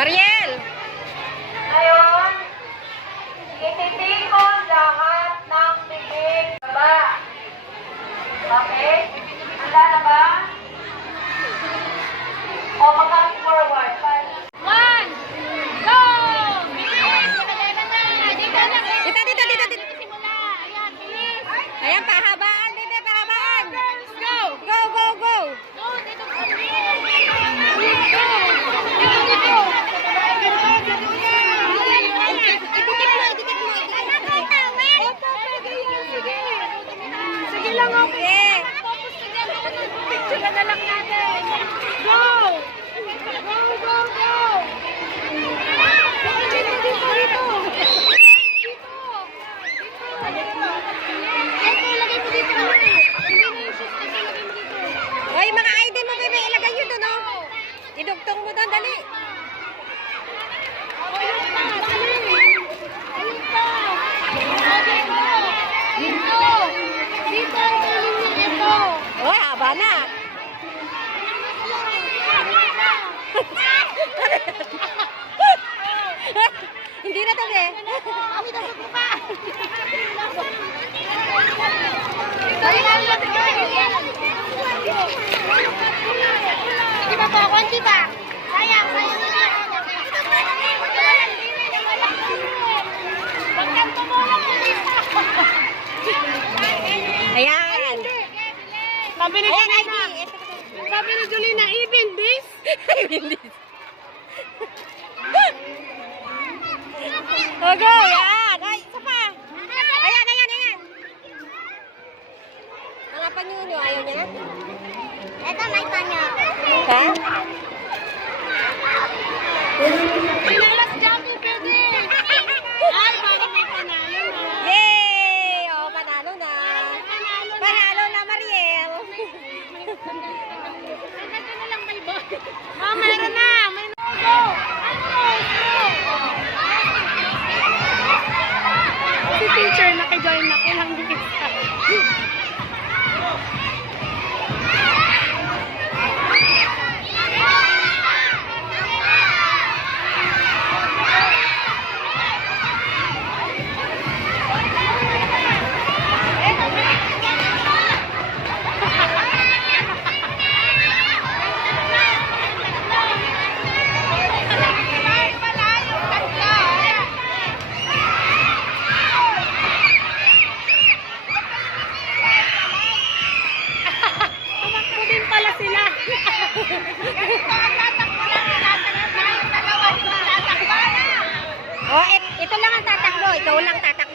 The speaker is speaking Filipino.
Mariel! Ngayon, ititikon lahat ng bibig baba. Okay? Handa na ba? O, mag-forward. 1, go! Dito. Ayan, pahabaan. Dito, pahabaan. Go! Go. Sige lang, okay. Picture na lang natin. Go! Go! Dito. Hoy, mga ID mo, bebe, ilagay nyo doon, oh. Idugtong mo doon, dali. Hoy, haba na. Hindi na to, be. Di ba po? Konti ba? Sayang na lang. Pagkanto mo lang po dito. Ayan. Sabi ni Ayan, Julina. ID. Sabi ni Julina, even this? Oh, go. Yan. Ay, isa pa. Ayan. Mga panyuno, ayaw niya? Ito may panyo. Ha? Pinalas Jamu, pwede. Ay, parang may panalo na. Yay! Oh, panalo na. Panalo na, Mariel. Ito na lang may ball. Oh, meron na. May go. Si teacher nakijoin na. Ilang dikit ka. Tumakbo din pala sila. Oh, ito lang ang tatakbo. Ikaw lang tatakbo.